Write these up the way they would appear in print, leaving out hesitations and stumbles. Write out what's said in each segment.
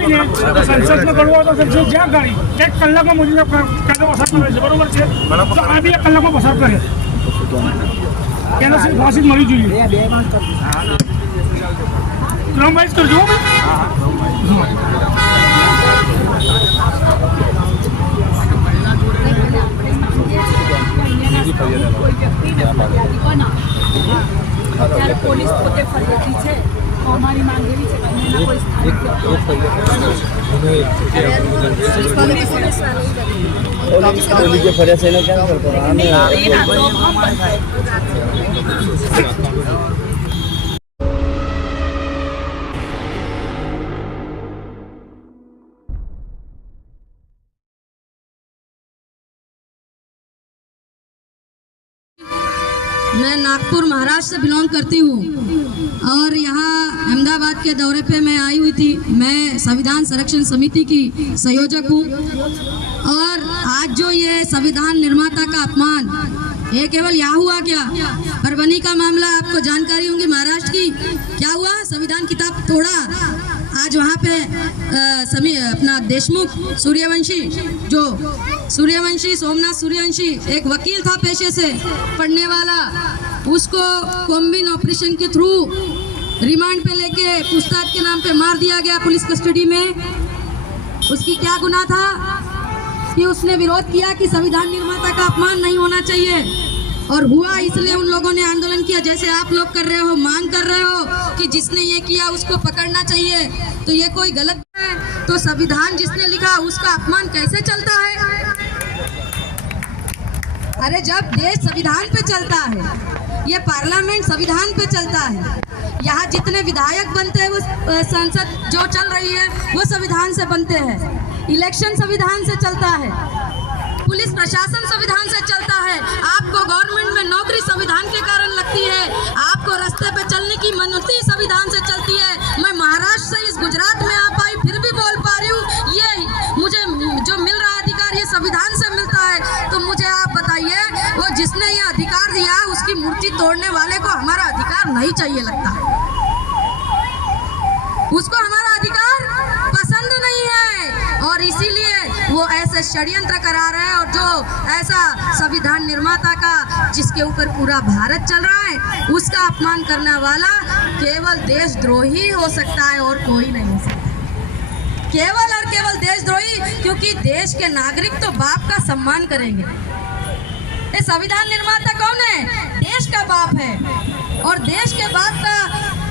કરીને તો સંસદમાં કરવો હતો તો જ્યાં ગાડી 1 કલાકમાં મોદીને કાયદો પસાર કરે છે, બરોબર છે, તો આ બી 1 કલાકમાં પસાર કરે. એને ફાંસી મળી જોઈએ. ક્રમ વાઇઝ કરજો. પોલીસ પોતે ફરિયાદી છે તો અમારી માંગ એવી છે કે એના કોઈ ફરિયાદ છે ક્યાં કરતો मैं नागपुर महाराष्ट्र से बिलोंग करती हूँ और यहाँ अहमदाबाद के दौरे पे मैं आई हुई थी. मैं संविधान संरक्षण समिति की संयोजक हूँ और आज जो ये संविधान निर्माता का अपमान, ये केवल यहाँ हुआ क्या? परभनी का मामला आपको जानकारी होंगी महाराष्ट्र की. क्या हुआ? संविधान किताब तोड़ा. आज वहाँ पे अपना देशमुख सूर्यवंशी सोमनाथ सूर्यवंशी एक वकील था पेशे से, पढ़ने वाला, उसको कॉम्बिन ऑपरेशन के थ्रू रिमांड पे लेके पूछताछ के नाम पे मार दिया गया पुलिस कस्टडी में. उसकी क्या गुनाह था कि उसने विरोध किया कि संविधान निर्माता का अपमान नहीं होना चाहिए, और हुआ इसलिए उन लोगों ने आंदोलन किया जैसे आप लोग कर रहे हो, मांग कर रहे हो कि जिसने ये किया उसको पकड़ना चाहिए. तो ये कोई गलत है? तो संविधान जिसने लिखा उसका अपमान कैसे चलता है? अरे जब देश संविधान पे चलता है, ये पार्लियामेंट संविधान पे चलता है, यहाँ जितने विधायक बनते हैं वो संसद जो चल रही है वो संविधान से बनते हैं, इलेक्शन संविधान से चलता है, पुलिस प्रशासन संविधान से चलता है. आपको गवर्नमेंट में नौकरी संविधान के कारण लगती है, आपको रास्ते पे चलने की अनुमति संविधान से चलती है. मैं महाराष्ट्र से इस गुजरात में आ पाई फिर भी बोल पा रही हूँ. ये मुझे जो मिल रहा अधिकार ये संविधान से मिलता है. तो मुझे आप बताइए, वो जिसने ये अधिकार दिया उसकी मूर्ति तोड़ने वाले को हमारा अधिकार नहीं चाहिए लगता है, उसको हमारा अधिकार पसंद नहीं है, और इसीलिए वो ऐसे षड्यंत्र करा रहे हैं. और जो ऐसा संविधान निर्माता का जिसके ऊपर पूरा भारत चल रहा है उसका अपमान करने वाला केवल देशद्रोही हो सकता है और कोई नहीं हो सकता. केवल और केवल देशद्रोही, क्योंकि देश के नागरिक तो बाप का सम्मान करेंगे. ये संविधान निर्माता कौन है? देश का बाप है, और देश के बाप का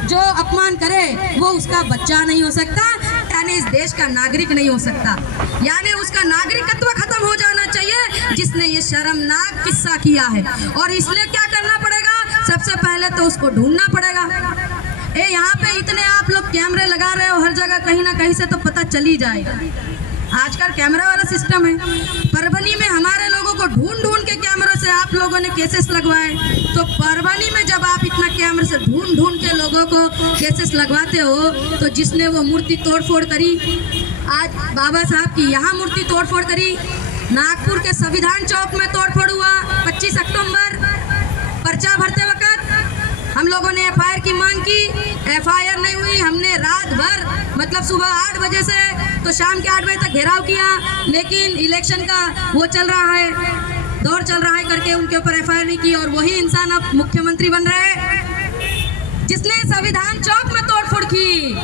जो अपमान करे वो उसका बच्चा नहीं हो सकता, यानी इस देश का नागरिक नहीं हो सकता. यानी उसका नागरिकत्व खत्म हो जाना चाहिए जिसने ये शर्मनाक किस्सा किया है. और इसलिए क्या करना पड़ेगा? सबसे पहले तो उसको ढूंढना पड़ेगा. यहाँ पे इतने आप लोग कैमरे लगा रहे हो हर जगह, कहीं ना कहीं से तो पता चल ही जाएगा. आजकल कैमरा वाला सिस्टम है. परभनी में हमारे लोगों को ढूंढ के कैमरों से आप लोगों ने केसेस लगवाए. तो परभनी में जब आप इतना कैमरे से ढूंढ के लोगों को केसेस लगवाते हो, तो जिसने वो मूर्ति तोड़फोड़ करी, आज बाबा साहब की यहाँ मूर्ति तोड़फोड़ करी, नागपुर के संविधान चौक में तोड़फोड़ हुआ 25 अक्टूबर, पर्चा भरते वक्त हम लोगों ने एफआईआर की मांग की, एफआईआर नहीं हुई. हमने रात भर मतलब सुबह 8 बजे से तो शाम के 8 बजे तक घेराव किया, लेकिन इलेक्शन का वो चल रहा है, दौर चल रहा है करके उनके ऊपर एफआईआर नहीं की. और वही इंसान अब मुख्यमंत्री बन रहे हैं जिसने संविधान चौक में तोड़फोड़ की.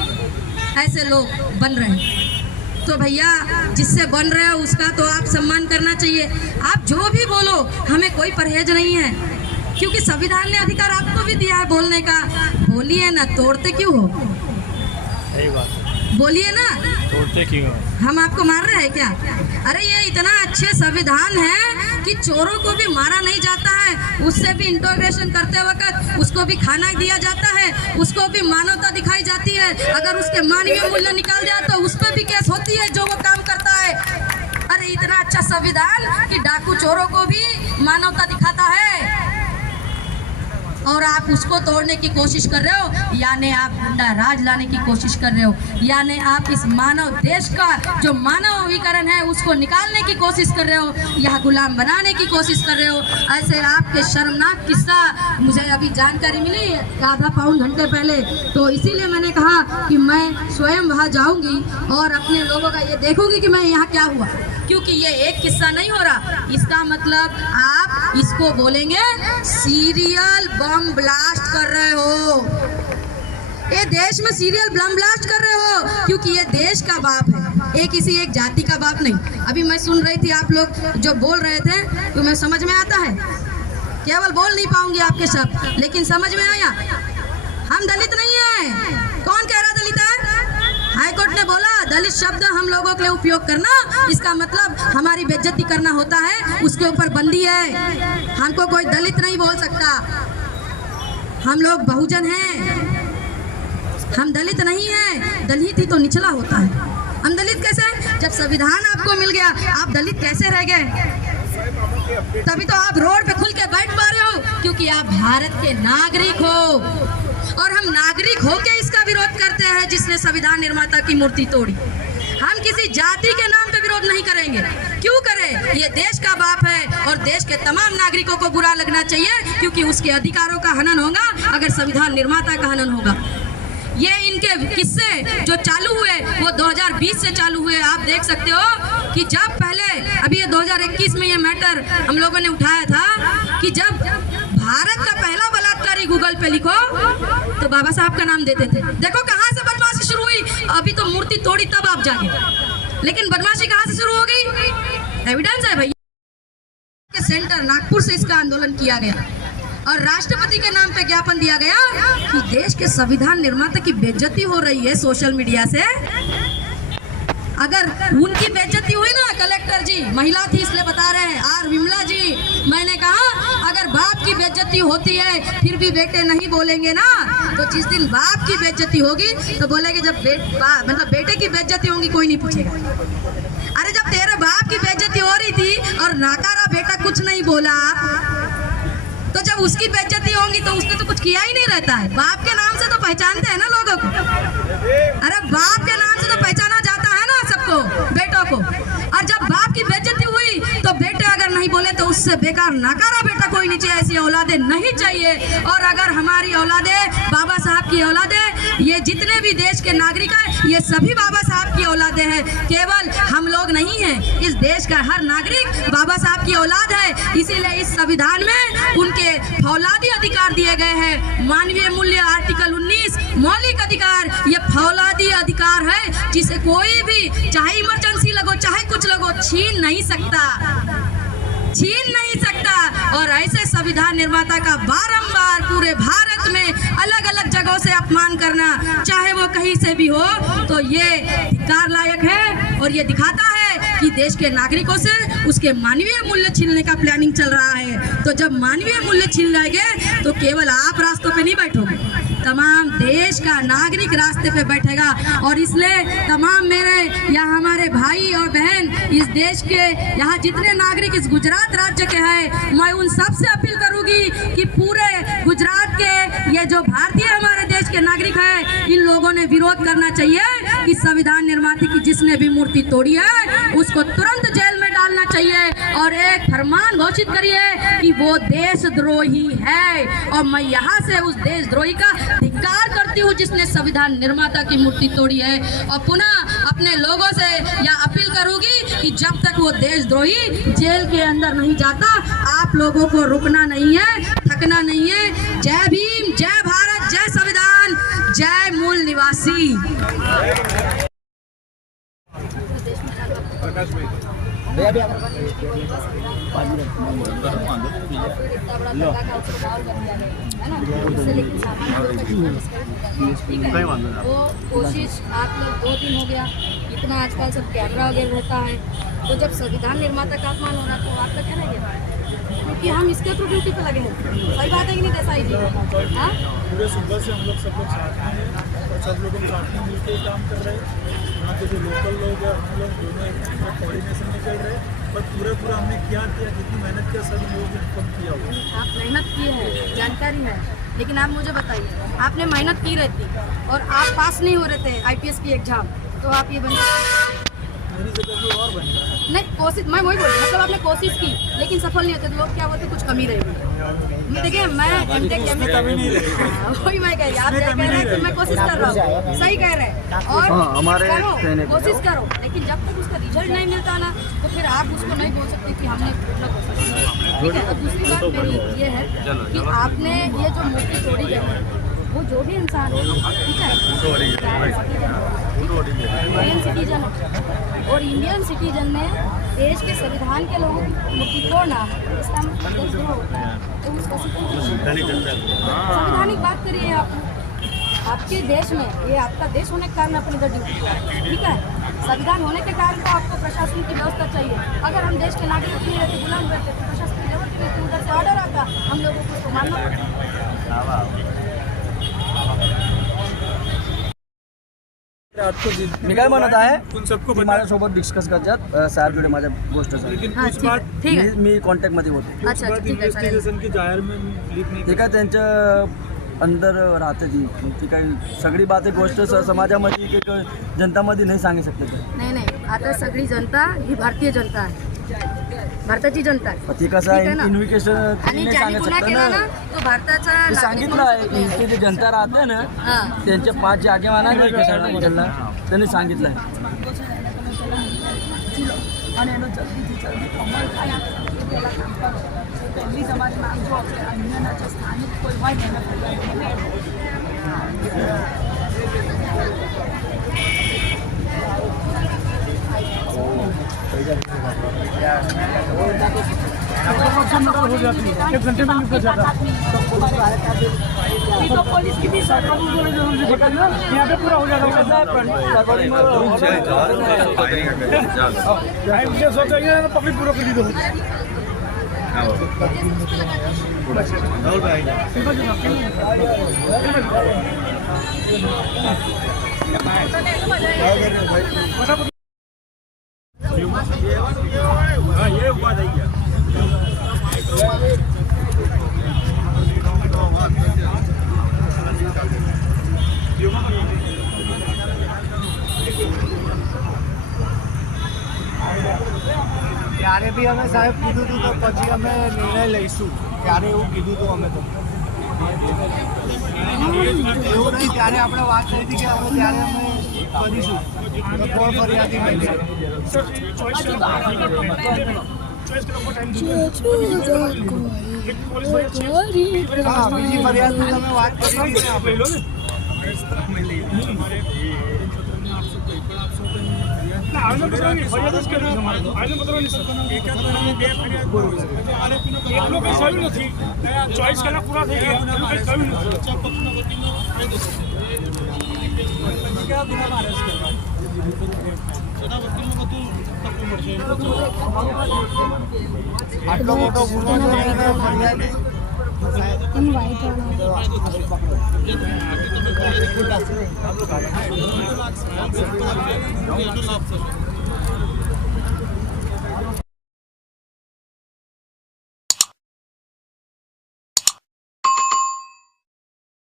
ऐसे लोग बन रहे हैं. तो भैया जिससे बन रहे हो उसका तो आप सम्मान करना चाहिए. आप जो भी बोलो, हमें कोई परहेज नहीं है, क्योंकि संविधान ने अधिकार आपको भी दिया है बोलने का. बोलिए ना, तोड़ते क्यों हो? बोलिए ना, तोड़ते क्यों? हम आपको मार रहे हैं क्या? अरे ये इतना अच्छे संविधान है कि चोरों को भी मारा नहीं जाता है, उससे भी इंट्रोगेशन करते वक्त उसको भी खाना दिया जाता है, उसको भी मानवता दिखाई जाती है. अगर उसके मानवीय मूल्य निकाल जाए तो उस पर भी केस होती है जो वो काम करता है. अरे इतना अच्छा संविधान कि डाकू चोरों को भी मानवता दिखाता है. और आप उसको तोड़ने की कोशिश कर रहे हो, यानी आप गुंडा राज लाने की कोशिश कर रहे हो, यानी आप इस मानव देश का जो मानवीकरण है उसको निकालने की कोशिश कर रहे हो, यह गुलाम बनाने की कोशिश कर रहे हो। ऐसे आपके शर्मनाक किस्सा मुझे अभी जानकारी मिली आधा पौन घंटे पहले, तो इसीलिए मैंने कहा कि मैं स्वयं वहाँ जाऊँगी और अपने लोगों का ये देखूँगी कि मैं यहाँ क्या हुआ, क्योंकि ये एक किस्सा नहीं हो रहा। इसका मतलब आप इसको बोलेंगे सीरियल बम ब्लास्ट कर रहे हो, ये देश में सीरियल बम ब्लास्ट कर रहे हो, क्योंकि ये देश का बाप है, ये किसी एक जाति का बाप नहीं। अभी मैं सुन रही थी आप लोग जो बोल रहे थे, तो मैं समझ में आता है, केवल बोल नहीं पाऊंगी आपके शब्द, लेकिन समझ में आया हम दलित नहीं है। कौन कह रहा दलित है? हाईकोर्ट ने बोला दलित शब्द हम लोगों के लिए उपयोग करना, इसका मतलब हमारी बेइज्जती करना होता है, उसके ऊपर बंदी है, हमको कोई दलित नहीं बोल सकता। हम लोग बहुजन हैं, हम दलित नहीं हैं। दलित ही तो निचला होता है, हम दलित कैसे? जब संविधान आपको मिल गया आप दलित कैसे रह गए? तभी तो आप रोड पे खुल के बैठ पा रहे हो, क्योंकि आप भारत के नागरिक हो, और हम नागरिक होके इसका विरोध करते हैं जिसने संविधान निर्माता की मूर्ति तोड़ी। हम किसी जाति के नाम पे विरोध नहीं करेंगे, क्यों करें? ये देश का बाप है और देश के तमाम नागरिकों को बुरा लगना चाहिए, क्योंकि उसके अधिकारों का हनन होगा अगर संविधान निर्माता का हनन होगा। ये इनके किस्से जो चालू हुए वो 2020 से चालू हुए। आप देख सकते हो कि जब पहले, अभी ये 2021 में ये मैटर हम लोगों ने उठाया था कि जब भारत का पहला बलात्कारी गूगल पे लिखो तो बाबा साहब का नाम देते थे। देखो कहाँ से बदमाशी शुरू हुई, अभी तो मूर्ति तोड़ी तब आप जागे, लेकिन बदमाशी कहाँ से शुरू हो गई? एविडेंस है भैया। सेंटर नागपुर से इसका आंदोलन किया गया और राष्ट्रपति के नाम पे ज्ञापन दिया गया कि देश के संविधान निर्माता की बेइज्जती हो रही है सोशल मीडिया से। अगर उनकी बेइज्जती हुई ना, कलेक्टर जी महिला थी इसलिए बता रहे हैं, आर विमला जी, मैंने कहा अगर बाप की बेइज्जती होती है फिर भी बेटे नहीं बोलेंगे ना, तो जिस दिन बाप की बेइज्जती होगी तो बोलेंगे जब मतलब बेटे की बेइज्जती होगी कोई नहीं पूछेगा। अरे जब तेरे बाप की बेइज्जती हो रही थी और नाकारा बेटा कुछ नहीं बोला, तो जब उसकी बेइज्जती होगी तो उसने तो कुछ किया ही नहीं रहता है। बाप के नाम से तो पहचानते हैं ना लोगों को, अरे बाप के नाम से तो पहचाना जाता है ना सबको, बेटों को। और जब बाप की बेइज्जती हुई तो बेटे अगर नहीं बोले तो उससे बेकार नाकारा बेटा कोई नहीं चाहिए, ऐसी औलादे नहीं चाहिए। और अगर हमारी औलादे बाबा साहब की औलादे, ये जितने भी देश के नागरिक हैं ये सभी बाबा साहब की औलादे हैं, केवल हम लोग नहीं हैं। इस देश का हर नागरिक बाबा साहब की औलाद है, इसीलिए इस संविधान में उनके फौलादी अधिकार दिए गए हैं। मानवीय मूल्य आर्टिकल 19 मौलिक अधिकार, ये फौलादी अधिकार है जिसे कोई भी चाहे इमरजेंसी लगो चाहे कुछ लगो छीन नहीं सकता, छीन नहीं सकता। और ऐसे संविधान निर्माता का बारंबार पूरे भारत में अलग अलग जगहों से अपमान करना, चाहे वो कहीं से भी हो, तो ये धिक्कार लायक है और ये दिखाता है कि देश के नागरिकों से उसके मानवीय मूल्य छीनने का प्लानिंग चल रहा है। तो जब मानवीय मूल्य छीन लाएंगे तो केवल आप रास्तों पे नहीं बैठोगे, तमाम देश का नागरिक रास्ते पे बैठेगा। और इसलिए तमाम मेरे या हमारे भाई और बहन इस देश के यहाँ जितने नागरिक इस गुजरात राज्य के हैं, मैं उन सब से अपील करूंगी कि पूरे गुजरात के ये जो भारतीय हमारे देश के नागरिक हैं, इन लोगों ने विरोध करना चाहिए कि संविधान निर्माता की जिसने भी मूर्ति तोड़ी है उसको तुरंत जेल में डालना चाहिए और एक फरमान घोषित करिए कि वो देशद्रोही है। और मैं यहाँ से उस देशद्रोही का धिक्कार करती हूँ जिसने संविधान निर्माता की मूर्ति तोड़ी है। और पुनः अपने लोगों से यह अपील करूंगी कि जब तक वो देशद्रोही जेल के अंदर नहीं जाता, आप लोगों को रुकना नहीं है, थकना नहीं है। जय भीम, जय भारत, जय संविधान, जय मूल निवासी। वो कोशिश आप लोग 2 दिन हो गया, इतना आजकल सब कैमरा वगैरह रहता है, तो जब संविधान निर्माता का अपमान हो रहा तो आपका क्या लगेगा? क्योंकि हम इसके थ्रू ड्यूटी पे लगे हैं। सही बात है कि नहीं देसाई जी? हाँ, पूरे सुबह से हम लोग सब लोग साथ हैं। और सब लोग हम साथ में मिलकर काम कर रहे हैं। यहाँ के जो लोकल लोग हैं हम लोग दोनों एक कोऑर्डिनेशन में चल रहे हैं। पर पूरा हमने क्या किया, कितनी मेहनत किया, सब लोगों को इन्फॉर्म किया हुआ। आप मेहनत किए हैं, जानकारी है, लेकिन आप मुझे बताइए, आपने मेहनत की रहती और आप पास नहीं हो रहे थे IPS की एग्जाम, तो आप ये बन मेरी जगह कोई और बनेगा। नहीं, कोशिश मैं वही बोल रही हूँ, मतलब आपने कोशिश की लेकिन सफल नहीं होते, तो लोग क्या बोलते, कुछ कमी रहेगी। देखिए मैं MTech वही मैं कह रही, आप क्या कह रहे हैं कि मैं कोशिश कर रहा हूँ, सही कह रहे हैं, और करो, कोशिश करो, लेकिन जब तक उसका रिजल्ट नहीं मिलता ना, तो फिर आप उसको नहीं बोल सकते कि हमने पूरा कोशिश किया। ठीक है, अब दूसरी बात मेरी ये है कि आपने ये जो मूर्ति तोड़ी गई है, वो जो भी इंसान है, ठीक है, इंडियन सिटीजन है, और इंडियन सिटीजन में देश के संविधान के लोगों की मूर्ति तोड़ना, इसका मतलब देशद्रोह होता है। तो उसका संवैधानिक बात करिए आप, आपके देश में, ये आपका देश होने के कारण अपनी इधर ड्यूटी, ठीक है, संविधान होने के कारण तो आपको प्रशासन की व्यवस्था चाहिए। अगर हम देश के नागरिक नहीं रहते, गुलाम रहते, तो प्रशासन की जरूरत नहीं थी, उधर से ऑर्डर आता, हम लोगों को उसको मानना पड़ता। मी काय म्हणत आहे उन सबको की माझ्यासोबत डिस्कस करतात साहेब जोडे माझ्या गोष्ट झाली. लेकिन हाँ, कुछ बात ठीक है, मी कॉन्टॅक्टमध्ये होतो. अच्छा बात ठीक है, चालेल. इन्व्हेस्टिगेशन की जाहिर में लीक नहीं ते काय त्यांच्या अंदर राहते ती काही सगळी बात एक गोष्ट समाजामध्ये एक जनतामध्ये नाही सांगू शकते ते. नाही नाही, आता सगळी जनता ही भारतीय जनता आहे, भारताची जनता आहे. ते कसं ठीक आहे आहे ना? इन्व्हिटेशन आणि नाही ज्यांनी सांगू गुन्हा शकत केला ना. ना, तो भारताचा ते नागरिक सांगितलं म्हणू आहे शकत की नाही. इथे जे जनता राहते ना हां. त्यांच्या 5 जागेवाना त्यांनी सांगितलं आहे. અને એનો જલ્દીથી જલ્દી અમલ થાય એ પહેલાં કામ કરો. પહેલી તમારી માંગ જો કે અન્યના જે સ્થાનિક કોઈ હોય ને એને हो जाती है, 1 घंटे में निकल जाता है। તો પોલીસ कितनी सरकार को बोलने की जरूरत नहीं पड़ती ना, यहाँ पे पूरा हो जाता है। टाइम से सोचा गया ना, पब्लिक पूरा कर दी दो। हाँ, ये हुआ नहीं है। ત્યારે બી અમે સાહેબ કીધું હતું તો પછી અમે નિર્ણય લઈશું ત્યારે એવું કીધું હતું અમે તો એવું નહીં ત્યારે આપણે વાત થઈ હતી કે હવે ત્યારે અમે કરીશું તો કોણ ફરિયાદી મળશે હા બીજી ફરિયાદની તમે વાત કરી હતી ને આપણે ચોઈસ કલાક પૂરા થઈ ગયા, આટલો મોટો ગુનો છે અને ફરિયાદી हम लोग